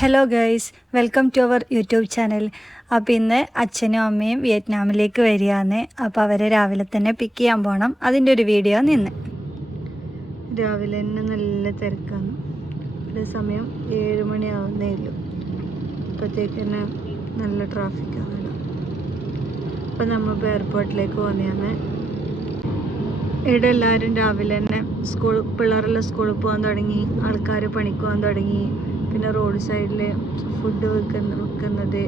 Hello guys, welcome to our YouTube channel. അപ്പോൾ ഇന്ന് അച്ഛനും അമ്മയും വിയറ്റ്നാമിലേക്ക് വരികയാണ്. അപ്പോൾ അവരെ രാവിലെ തന്നെ പിക്ക് ചെയ്യാൻ പോകണം. അതിൻ്റെ ഒരു വീഡിയോ നിന്ന് രാവിലെ തന്നെ നല്ല തിരക്കാണ്. ഒരു സമയം 7 മണിയാവുന്നേ ഉള്ളൂ. അപ്പോഴത്തേക്ക് തന്നെ നല്ല ട്രാഫിക്കാണ്. അപ്പോൾ നമ്മൾ എയർപോർട്ടിലേക്ക് പോകുന്നതാണ്. ഇവിടെ എല്ലാവരും രാവിലെ തന്നെ പിള്ളേരെല്ലാം സ്കൂളിൽ പോകാൻ തുടങ്ങി, ആൾക്കാർ പണിക്ക് പോകാൻ തുടങ്ങി. പിന്നെ റോഡ് സൈഡിൽ ഫുഡ് വെക്കുന്നത്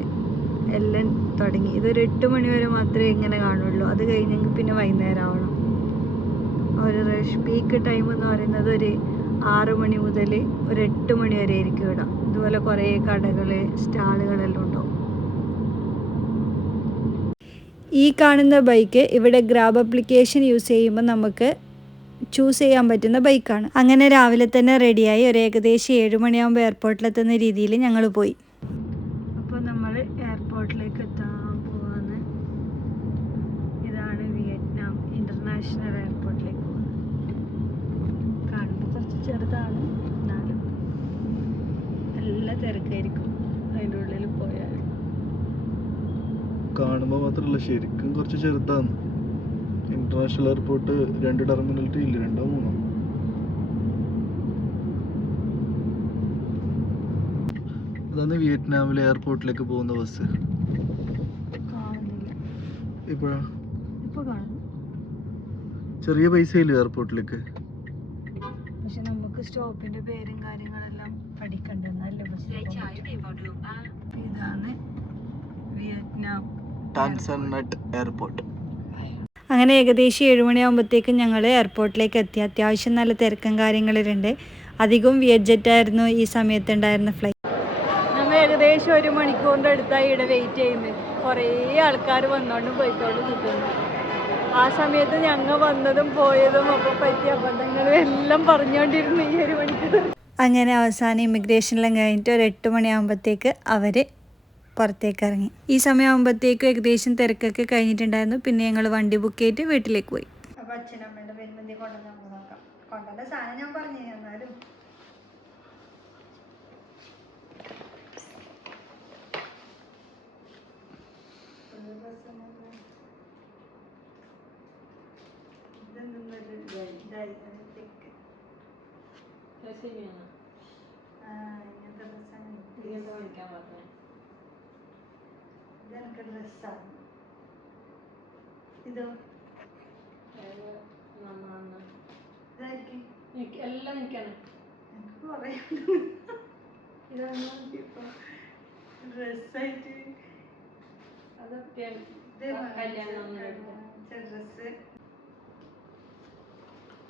എല്ലാം തുടങ്ങി. ഇതൊരു 8 മണി വരെ മാത്രമേ ഇങ്ങനെ കാണുള്ളൂ. അത് കഴിഞ്ഞെങ്കിൽ പിന്നെ വൈകുന്നേരം ആവണം. ഒരു റഷ് പീക്ക് ടൈം എന്ന് പറയുന്നത് ഒരു 6 മണി മുതൽ ഒരു 8 മണി വരെ ആയിരിക്കും ഇവിടെ. ഇതുപോലെ കുറേ കടകൾ, സ്റ്റാളുകളെല്ലാം ഉണ്ടാവും. ഈ കാണുന്ന ബൈക്ക് ഇവിടെ ഗ്രാബ് ആപ്ലിക്കേഷൻ യൂസ് ചെയ്യുമ്പോൾ നമുക്ക് ചൂസ് ചെയ്യാൻ പറ്റുന്ന ബൈക്കാണ്. അങ്ങനെ രാവിലെ തന്നെ റെഡിയായി ഒരു ഏകദേശം 7 മണിയാകുമ്പോൾ എയർപോർട്ടിലെത്തുന്ന രീതിയിൽ ഞങ്ങൾ പോയി. അപ്പോൾ നമ്മൾ എയർപോർട്ടിലേക്ക് എത്താൻ പോവാണ്. ഇതാണ് വിയറ്റ്നാം ഇൻ്റർനാഷണൽ എയർപോർട്ടിലേക്ക് പോകുന്നത്. കാണുമ്പോൾ കുറച്ച് ചെറുതാണ്, എന്നാലും നല്ല തിരക്കായിരിക്കും അതിൻ്റെ ഉള്ളിൽ പോയാൽ. കാണുമ്പോൾ മാത്രമല്ല, ശരിക്കും കുറച്ച് ചെറുതാണ്. ഇന്റർനാഷണൽ എയർപോർട്ട് 2 ടെർമിനലിറ്റി ഇല്ല, 2 3. അതാണ് വിയറ്റ്നാമിലെ എയർപോർട്ടിലേക്ക് പോകുന്ന ബസ്. ഇപ്പോഴാ ചെറിയ പൈസയില്ലേ എയർപോർട്ടിലേക്ക്? പക്ഷെ നമുക്ക് സ്റ്റോപ്പിന്റെ പേരും കാര്യങ്ങളെല്ലാം പഠിക്കണ്ടെന്നല്ലേ ബസ്. ഇതാണ് വിയറ്റ്നാം ടാൻ സൻ നട്ട് എയർപോർട്ട്. അങ്ങനെ ഏകദേശം 7 മണിയാകുമ്പോഴത്തേക്കും ഞങ്ങൾ എയർപോർട്ടിലേക്ക് എത്തി. അത്യാവശ്യം നല്ല തിരക്കും കാര്യങ്ങളിലുണ്ട്. അധികവും വിയറ്റ് ജെറ്റ് ആയിരുന്നു ഈ സമയത്ത് ഉണ്ടായിരുന്ന ഫ്ലൈറ്റ്. നമ്മൾ ഏകദേശം 1 മണിക്കൂറിൻ്റെ അടുത്തായി ഇവിടെ വെയിറ്റ് ചെയ്യുന്നത്. കുറേ ആൾക്കാർ വന്നോണ്ടും പോയിക്കോണ്ട് നിൽക്കുന്നു. ആ സമയത്ത് ഞങ്ങൾ വന്നതും പോയതും അപ്പോൾ പറ്റിയ അബദ്ധങ്ങളും എല്ലാം പറഞ്ഞുകൊണ്ടിരുന്നു ഈ 1 മണിക്കൂർ. അങ്ങനെ അവസാനം ഇമിഗ്രേഷനെല്ലാം കഴിഞ്ഞിട്ട് ഒരു 8 മണിയാകുമ്പോഴത്തേക്ക് അവർ പുറത്തേക്ക് ഇറങ്ങി. ഈ സമയമാകുമ്പോഴത്തേക്കും ഏകദേശം തിരക്കൊക്കെ കഴിഞ്ഞിട്ടുണ്ടായിരുന്നു. പിന്നെ ഞങ്ങൾ വണ്ടി ബുക്ക് ചെയ്തിട്ട് വീട്ടിലേക്ക് പോയി. അപ്പോൾ അച്ഛനമ്മയുടെ വെല്ലുമന്തി കൊണ്ടുവന്ന് നമുക്ക് നോക്കാം. കൊണ്ടുവന്ന സാധനം ഞാൻ പറഞ്ഞു, എന്നാലും ഇതെനിക്ക് ഡ്രസ്സാണ്. ഇതോ എല്ലാം നിൽക്കാണ്. എനിക്ക് കുറേ ഇതൊന്നും ഡ്രസ്സായിട്ട് അതൊക്കെയാണ്. ഡ്രസ്സ്,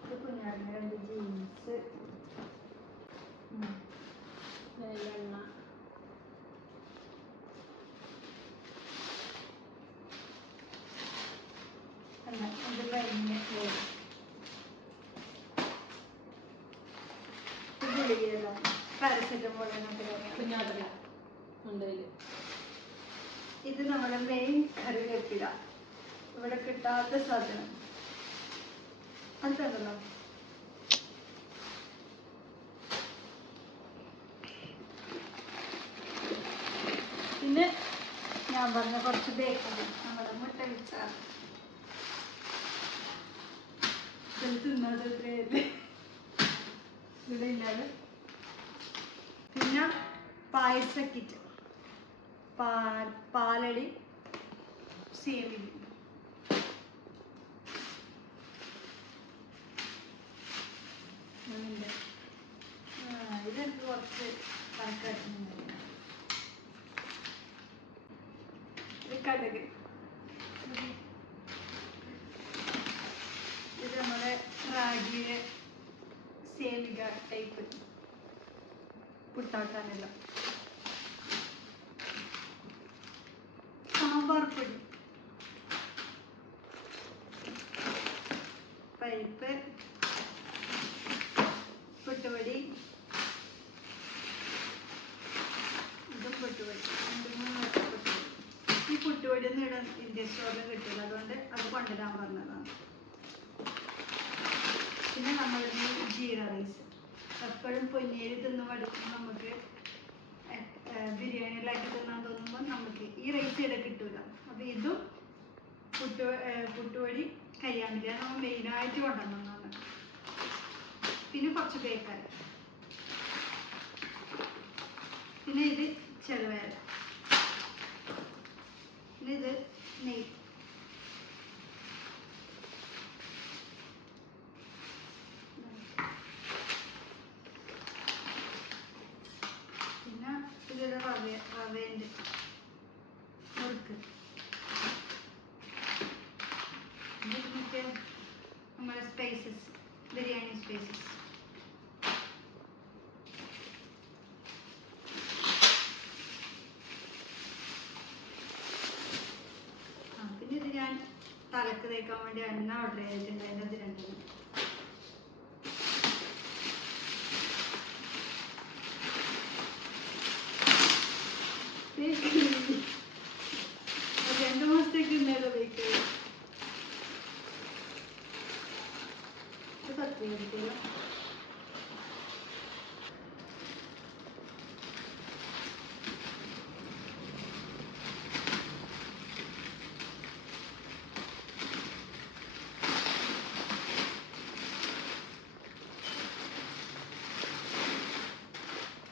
ഇത് കുഞ്ഞാടിന് 2 ജീൻസ്, എണ്ണ, ഇത് കഴിഞ്ഞ് ഗുളികയെല്ലാം പാരസെറ്റമോൾ കുഞ്ഞാടില്ല. ഇത് നമ്മുടെ മെയിൻ കറിവേപ്പില, ഇവിടെ കിട്ടാത്ത സാധനം. അതല്ലോ പിന്നെ ഞാൻ പറഞ്ഞ കുറച്ച് ബേക്കറി, നമ്മുടെ മുട്ട വിച്ച തിന്നത് ഇവിടെ ഇല്ലാതെ. പിന്നെ പായസ കിറ്റ്, പാലടി, സേമിയ. ഇതെനിക്ക് കുറച്ച് കണക്കാക്കുന്നുണ്ട്. കടുക്, ഇത് നമ്മുടെ റാഗിയുടെ സേമിക ടൈപ്പ് പുട്ടാക്കാനെല്ലാം. സാമ്പാർ പൊടി, പരിപ്പ്, പുട്ടുപൊടി, ഇതും പുട്ടുപൊടി. 2-3 പുട്ടുപൊടി. ഈ പുട്ടുപൊടിയൊന്നും ഇവിടെ ഇന്ത്യൻ സ്റ്റോറിൽ കിട്ടില്ല, അതുകൊണ്ട് അത് കൊണ്ടുവരാൻ പറഞ്ഞതാണ്. പിന്നെ നമ്മളുടെ ജീര റൈസ്, എപ്പോഴും പൊന്നിയേരി തിന്ന് മടുക്കുമ്പോൾ നമുക്ക് ഇവിടെ കിട്ടൂല. അപ്പോൾ ഇതും പുട്ടുപൊടി കരിയാമ്പില നമ്മൾ മെയിനായിട്ട് കൊണ്ടുവന്നതാണ്. പിന്നെ കുറച്ച് ബേക്കറി, പിന്നെ ഇത് ചെറുപയർ, പിന്നെ ഇത് നെയ്യ്. പിന്നെ ഇതിൽ റവയുണ്ട്, മുറുക്ക്, മറ്റേ നമ്മുടെ സ്പൈസസ്, ബിരിയാണി സ്പൈസസ്. പിന്നെ ഇത് ഞാൻ തലക്ക് തേക്കാൻ വേണ്ടി എണ്ണ ഓർഡർ ചെയ്തിട്ടുണ്ട്. അതിൻ്റെ അത് രണ്ടെണ്ണം. രണ്ട് മാസത്തേക്ക് ഇന്നലെ ഉപയോഗിക്കുക. തട്ടിയെടുക്കുക.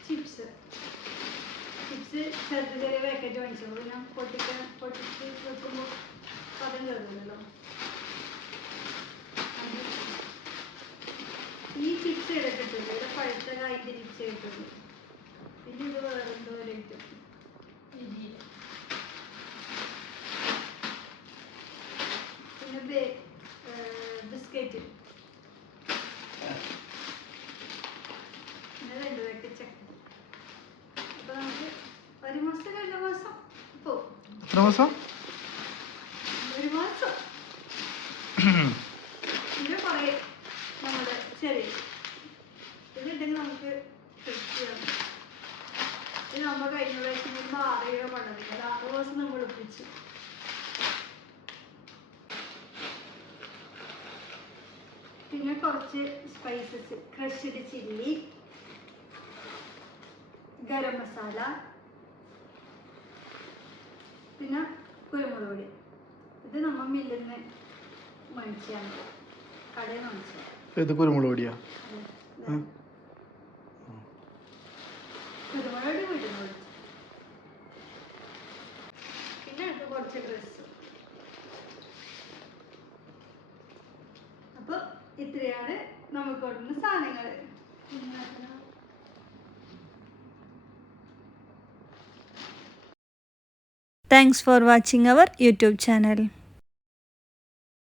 ചിപ്സ് ചെറിയ ചെറിയ പാക്കറ്റ് വാങ്ങിച്ചോളൂ. പിന്നെ പൊട്ടിച്ച് വെക്കുമ്പോൾ പദം കയറില്ലല്ലോ. ഈ ചിപ്സ് ഇടക്കിട്ടുണ്ട്, ഇവിടെ പഴുത്ത കായിൻ്റെ ചിപ്സ് കിട്ടുന്നു. പിന്നെ ഇത് വേറെ എന്തോ ഒരു ഐറ്റം, പിന്നെ ബിസ്ക്കറ്റ്, പിന്നെ 2 പാക്കറ്റ് ചക്ക. അപ്പോൾ നമുക്ക് 1 മാസം 2 മാസം പോകും. എത്ര മാസം? 1 മാസം. ഇത് കുറേ നമ്മുടെ ശരി ഇതിട്ടുണ്ടെങ്കിൽ നമുക്ക് കൃഷിയാണ്. ഇത് നമ്മൾ കഴിഞ്ഞ പ്രാവശ്യം 6 രൂപ പണ്ടത്, 6 മാസം നമ്മൾ ഒപ്പിച്ചു. പിന്നെ കുറച്ച് spices, crushed chilli, garam masala, പിന്നെ കുരുമുളക് പൊടി. ഇത് നമ്മൾ മില്ലിൽ നിന്ന് മേടിച്ചാണ്, കടയിൽ നിന്ന് മേടിച്ചത്. ഇത് കുരുമുളക് പൊടിയാ? കുരുമുളക് പൊടി വീട്ടിൽ നിന്ന് മേടിച്ചു. പിന്നെ അടുത്ത് കുറച്ച് ഡ്രസ്സ്. അപ്പോൾ ഇത്രയാണ് നമുക്ക് കൊണ്ടുവന്ന സാധനങ്ങൾ. Thanks for watching our YouTube channel.